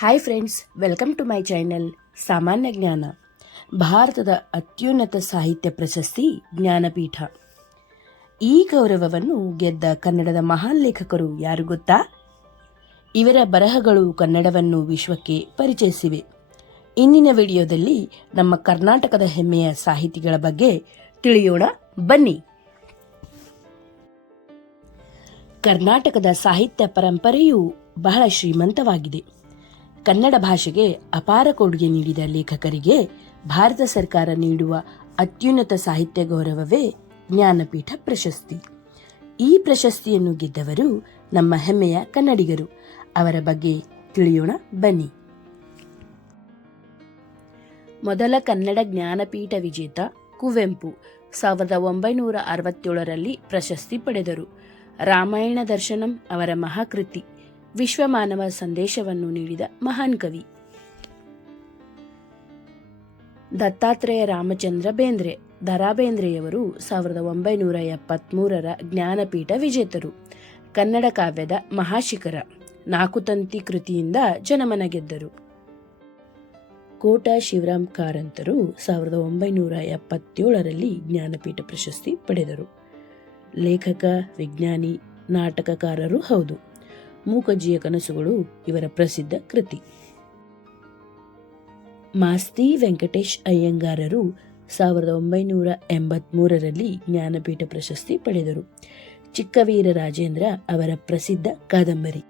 Hi friends, welcome to my channel ಸಾಮಾನ್ಯ ಜ್ಞಾನ. ಭಾರತದ ಅತ್ಯುನ್ನತ ಸಾಹಿತ್ಯ ಪ್ರಶಸ್ತಿ ಜ್ಞಾನಪೀಠ. ಈ ಗೌರವವನ್ನು ಗೆದ್ದ ಕನ್ನಡದ ಮಹಾನ್ ಲೇಖಕರು ಯಾರು ಗೊತ್ತಾ? ಇವರ ಬರಹಗಳು ಕನ್ನಡವನ್ನು ವಿಶ್ವಕ್ಕೆ ಪರಿಚಯಿಸಿವೆ. ಇಂದಿನ ವಿಡಿಯೋದಲ್ಲಿ ನಮ್ಮ ಕರ್ನಾಟಕದ ಹೆಮ್ಮೆಯ ಸಾಹಿತಿಗಳ ಬಗ್ಗೆ ತಿಳಿಯೋಣ ಬನ್ನಿ. ಕರ್ನಾಟಕದ ಸಾಹಿತ್ಯ ಪರಂಪರೆಯು ಬಹಳ ಶ್ರೀಮಂತವಾಗಿದೆ. ಕನ್ನಡ ಭಾಷೆಗೆ ಅಪಾರ ಕೊಡುಗೆ ನೀಡಿದ ಲೇಖಕರಿಗೆ ಭಾರತ ಸರ್ಕಾರ ನೀಡುವ ಅತ್ಯುನ್ನತ ಸಾಹಿತ್ಯ ಗೌರವವೇ ಜ್ಞಾನಪೀಠ ಪ್ರಶಸ್ತಿ. ಈ ಪ್ರಶಸ್ತಿಯನ್ನು ಗೆದ್ದವರು ನಮ್ಮ ಹೆಮ್ಮೆಯ ಕನ್ನಡಿಗರು. ಅವರ ಬಗ್ಗೆ ತಿಳಿಯೋಣ ಬನ್ನಿ. ಮೊದಲ ಕನ್ನಡ ಜ್ಞಾನಪೀಠ ವಿಜೇತ ಕುವೆಂಪು 1967ರಲ್ಲಿ ಪ್ರಶಸ್ತಿ ಪಡೆದರು. ರಾಮಾಯಣ ದರ್ಶನಂ ಅವರ ಮಹಾಕೃತಿ, ವಿಶ್ವಮಾನವ ಸಂದೇಶವನ್ನು ನೀಡಿದ ಮಹಾನ್ ಕವಿ. ದತ್ತಾತ್ರೇಯ ರಾಮಚಂದ್ರ ಬೇಂದ್ರೆ ದರಾ ಬೇಂದ್ರೆಯವರು 1973ರ ಜ್ಞಾನಪೀಠ ವಿಜೇತರು. ಕನ್ನಡ ಕಾವ್ಯದ ಮಹಾಶಿಖರ ನಾಕುತಂತಿ ಕೃತಿಯಿಂದ ಜನಮನ ಗೆದ್ದರು. ಕೋಟ ಶಿವರಾಮ್ ಕಾರಂತರು 1977ರಲ್ಲಿ ಜ್ಞಾನಪೀಠ ಪ್ರಶಸ್ತಿ ಪಡೆದರು. ಲೇಖಕ, ವಿಜ್ಞಾನಿ, ನಾಟಕಕಾರರೂ ಹೌದು. ಮೂಕಜ್ಜಿಯ ಕನಸುಗಳು ಇವರ ಪ್ರಸಿದ್ಧ ಕೃತಿ. ಮಾಸ್ತಿ ವೆಂಕಟೇಶ್ ಅಯ್ಯಂಗಾರರು 1983ರಲ್ಲಿ ಜ್ಞಾನಪೀಠ ಪ್ರಶಸ್ತಿ ಪಡೆದರು. ಚಿಕ್ಕವೀರ ರಾಜೇಂದ್ರ ಅವರ ಪ್ರಸಿದ್ಧ ಕಾದಂಬರಿ.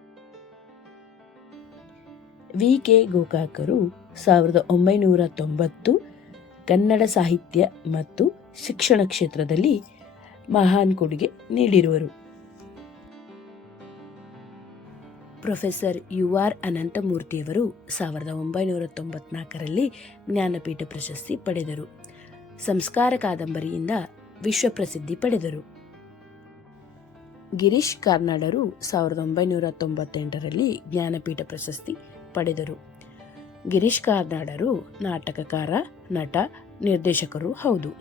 ವಿ.ಕೆ. ಗೋಕಾಕರು 1990 ಕನ್ನಡ ಸಾಹಿತ್ಯ ಮತ್ತು ಶಿಕ್ಷಣ ಕ್ಷೇತ್ರದಲ್ಲಿ ಮಹಾನ್ ಕೊಡುಗೆ ನೀಡಿರುವರು. Professor U.R.. ಅನಂತಮೂರ್ತಿಯವರು 1994ರಲ್ಲಿ ಜ್ಞಾನಪೀಠ ಪ್ರಶಸ್ತಿ ಪಡೆದರು. ಸಂಸ್ಕಾರ ಕಾದಂಬರಿಯಿಂದ ವಿಶ್ವಪ್ರಸಿದ್ಧಿ ಪಡೆದರು. ಗಿರೀಶ್ ಕಾರ್ನಾಡರು 1998ರಲ್ಲಿ ಜ್ಞಾನಪೀಠ ಪ್ರಶಸ್ತಿ ಪಡೆದರು. ಗಿರೀಶ್ ಕಾರ್ನಾಡರು ನಾಟಕಕಾರ, ನಟ, ನಿರ್ದೇಶಕರೂ ಹೌದು.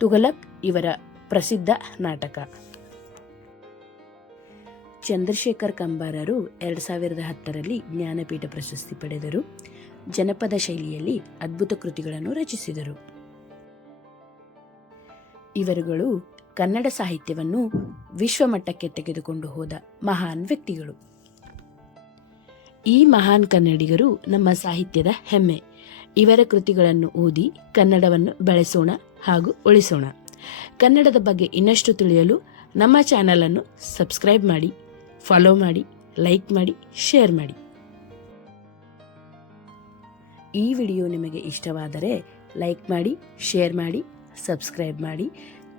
ತುಘಲಕ್ ಇವರ ಪ್ರಸಿದ್ಧ ನಾಟಕ. ಚಂದ್ರಶೇಖರ್ ಕಂಬಾರರು 2010ರಲ್ಲಿ ಜ್ಞಾನಪೀಠ ಪ್ರಶಸ್ತಿ ಪಡೆದರು. ಜನಪದ ಶೈಲಿಯಲ್ಲಿ ಅದ್ಭುತ ಕೃತಿಗಳನ್ನು ರಚಿಸಿದರು. ಇವರುಗಳು ಕನ್ನಡ ಸಾಹಿತ್ಯವನ್ನು ವಿಶ್ವಮಟ್ಟಕ್ಕೆ ತೆಗೆದುಕೊಂಡು ಹೋದ ಮಹಾನ್ ವ್ಯಕ್ತಿಗಳು. ಈ ಮಹಾನ್ ಕನ್ನಡಿಗರು ನಮ್ಮ ಸಾಹಿತ್ಯದ ಹೆಮ್ಮೆ. ಇವರ ಕೃತಿಗಳನ್ನು ಓದಿ ಕನ್ನಡವನ್ನು ಬೆಳೆಸೋಣ ಹಾಗೂ ಉಳಿಸೋಣ. ಕನ್ನಡದ ಬಗ್ಗೆ ಇನ್ನಷ್ಟು ತಿಳಿಯಲು ನಮ್ಮ ಚಾನಲನ್ನು ಸಬ್ಸ್ಕ್ರೈಬ್ ಮಾಡಿ, ಫಾಲೋ ಮಾಡಿ, ಲೈಕ್ ಮಾಡಿ, ಶೇರ್ ಮಾಡಿ. ಈ ವಿಡಿಯೋ ನಿಮಗೆ ಇಷ್ಟವಾದರೆ ಲೈಕ್ ಮಾಡಿ, ಶೇರ್ ಮಾಡಿ, ಸಬ್ಸ್ಕ್ರೈಬ್ ಮಾಡಿ.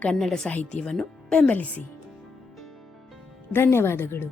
ಕನ್ನಡ ಸಾಹಿತ್ಯವನ್ನು ಬೆಂಬಲಿಸಿ. ಧನ್ಯವಾದಗಳು.